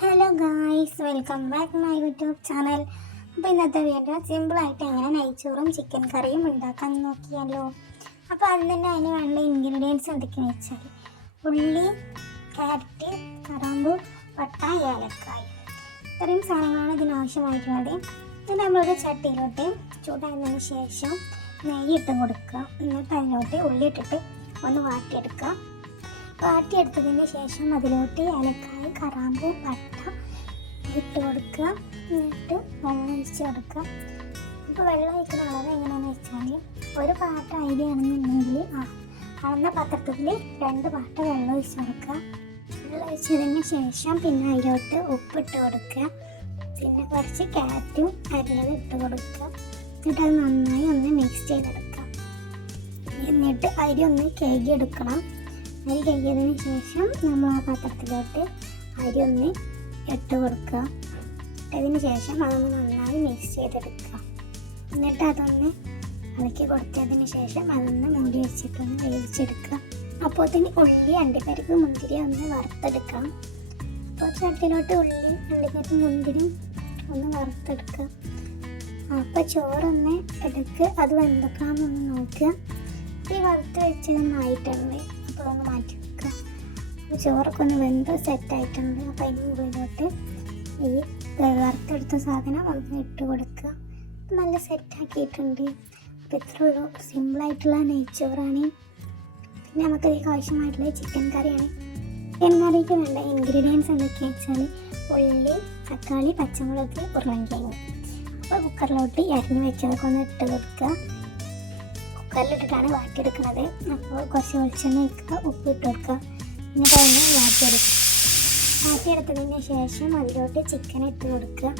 Hello guys welcome back my YouTube channel അപ്പോൾ ഇന്നത്തെ video സിമ്പിളായിട്ട് എങ്ങനെ നെയ്ച്ചോറും ചിക്കൻ കറിയും ഉണ്ടാക്കാൻ നോക്കിയാലോ? അപ്പോൾ അതിന് തന്നെ അതിന് വേണ്ട ഇൻഗ്രീഡിയൻസ് എന്തൊക്കെയാണെന്ന് വെച്ചാൽ ഉള്ളി ക്യാരറ്റ് കറാമ്പു പട്ട ഏലക്കായ്. ഇത്രയും സാധനങ്ങളാണ് ഇതിന് ആവശ്യമായിട്ടുള്ളത് ഇത് നമ്മളൊരു ചട്ടിയിലോട്ട് ചൂടായതിന് ശേഷം നെയ്യ് ഇട്ട് കൊടുക്കുക. എന്നിട്ട് അതിലോട്ട് ഉള്ളി ഇട്ടിട്ട് ഒന്ന് വാട്ടിയെടുക്കുക. വാട്ടിയെടുത്തതിന് ശേഷം അതിലോട്ട് ഏലക്കായ കറാമ്പൂ പട്ട ഇട്ട് കൊടുക്കുക. എന്നിട്ട് വെള്ളം ഒഴിച്ച് കൊടുക്കുക. അപ്പോൾ വെള്ളം ഒഴിക്കുന്ന അളവ് എങ്ങനെയാണെന്ന് വെച്ചാൽ ഒരു പാട്ട അരി ആണെന്നുണ്ടെങ്കിൽ ആ അളന്ന പാത്രത്തിൽ രണ്ട് പാട്ട വെള്ളം ഒഴിച്ച് കൊടുക്കുക. വെള്ളം ഒഴിച്ചതിന് ശേഷം പിന്നെ അതിലോട്ട് ഉപ്പിട്ട് കൊടുക്കുക. പിന്നെ കുറച്ച് കാറ്റും അരിഞ്ഞത് ഇട്ട് കൊടുക്കുക. എന്നിട്ട് അത് നന്നായി ഒന്ന് മിക്സ് ചെയ്തെടുക്കുക. എന്നിട്ട് അരി ഒന്ന് കേകി എടുക്കണം അരി കഴുകിയതിന് ശേഷം നമ്മൾ ആ പാത്രത്തിലോട്ട് അരി ഒന്ന് ഇട്ട് കൊടുക്കുക. ഇട്ടതിന് ശേഷം അതൊന്ന് നന്നായി മിക്സ് ചെയ്തെടുക്കുക. എന്നിട്ട് അതൊന്ന് ഇളക്കി കൊടുത്തതിന് ശേഷം അതൊന്ന് മൂടി വെച്ചിട്ടൊന്ന് വേവിച്ചെടുക്കുക. അപ്പോൾ തന്നെ ഉള്ളി അണ്ടിപ്പരിപ്പ് മുന്തിരി ഒന്ന് വറുത്തെടുക്കാം. അപ്പോൾ ചട്ടിലോട്ട് ഉള്ളി അണ്ടിപ്പരിപ്പ് മുന്തിരി ഒന്ന് വറുത്തെടുക്കുക. അപ്പോൾ ചോറൊന്ന് എടുക്കുക അത് വെന്തക്കാമെന്ന് നോക്കുക. ഈ വറുത്ത് വെച്ചതൊന്നായിട്ടുണ്ട് ഒന്ന് മാറ്റി വെക്കുക. അപ്പോൾ ചോറൊക്കെ വെന്ത് സെറ്റായിട്ടുണ്ട്. അപ്പോൾ അതിന് മുകളിലോട്ട് ഈ വറുത്തെടുത്ത സാധനം ഒന്ന് ഇട്ട് കൊടുക്കുക. നല്ല സെറ്റാക്കിയിട്ടുണ്ട്. അപ്പോൾ ഇത്രേ ഉള്ളൂ. സിമ്പിളായിട്ടുള്ള നെയ്ച്ചോറാണ്. പിന്നെ നമുക്ക് ഇതിലേക്ക് ആവശ്യമായിട്ടുള്ള ചിക്കൻ കറിയാണ്. ചിക്കൻ കറിക്ക് വേണ്ട ഇൻഗ്രീഡിയൻസ് എന്തൊക്കെയാണെന്ന് വെച്ചാൽ ഉള്ളി തക്കാളി പച്ചമുളക് ഉരുളൻകിഴങ്ങ്. അപ്പോൾ കുക്കറിലോട്ട് അരിഞ്ഞ് വെച്ചതൊക്കെ ഒന്ന് ഇട്ട് കൊടുക്കുക. കുക്കറിലിട്ടിട്ടാണ് വാട്ടിയെടുക്കുന്നത് അപ്പോൾ കുറച്ച് വെളിച്ചെണ്ണ വയ്ക്കുക ഉപ്പ് ഇട്ട് കൊടുക്കുക. എന്നിട്ട് അതിനെ വാട്ടിയെടുക്കുക വാട്ടിയെടുത്തതിന് ശേഷം അതിലോട്ട് ചിക്കൻ ഇട്ട് കൊടുക്കുക.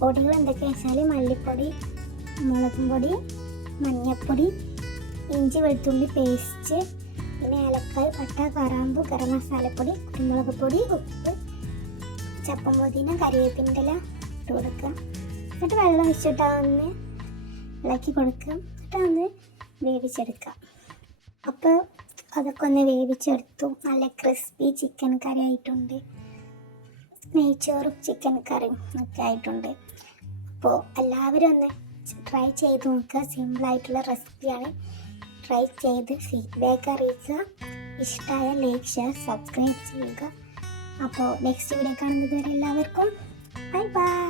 പൊടികൾ എന്തൊക്കെയാണെന്ന് വെച്ചാൽ മല്ലിപ്പൊടി മുളകും പൊടി മഞ്ഞൾപ്പൊടി ഇഞ്ചി വെളുത്തുള്ളി പേസ്റ്റ് പിന്നെ ഏലക്കായ് പട്ട കറാമ്പു ഗരം മസാലപ്പൊടി കുരുമുളക് പൊടി ഉപ്പ് ചപ്പം പുതിന കറിവേപ്പിന്റെ ഇല ഇട്ട് കൊടുക്കുക. എന്നിട്ട് വെള്ളം ഒഴിച്ചിട്ട് ഒന്ന് ഇളക്കി കൊടുക്കുക. എന്നിട്ട് വേവിച്ചെടുക്കാം അപ്പോൾ അതൊക്കെ ഒന്ന് വേവിച്ചെടുത്തു. നല്ല ക്രിസ്പി ചിക്കൻ കറി ആയിട്ടുണ്ട്. നെയ്ച്ചോറും ചിക്കൻ കറിയും ഒക്കെ ആയിട്ടുണ്ട്. അപ്പോൾ എല്ലാവരും ഒന്ന് ട്രൈ ചെയ്ത് നോക്കുക. സിമ്പിളായിട്ടുള്ള റെസിപ്പിയാണ് ട്രൈ ചെയ്ത് ഫീഡ്ബാക്ക് അറിയിക്കുക. ഇഷ്ടമായ ലൈക്ക് ഷെയർ സബ്സ്ക്രൈബ് ചെയ്യുക. അപ്പോൾ നെക്സ്റ്റ് വീഡിയോ കാണുന്നത് വരെ എല്ലാവർക്കും ബൈ ബൈ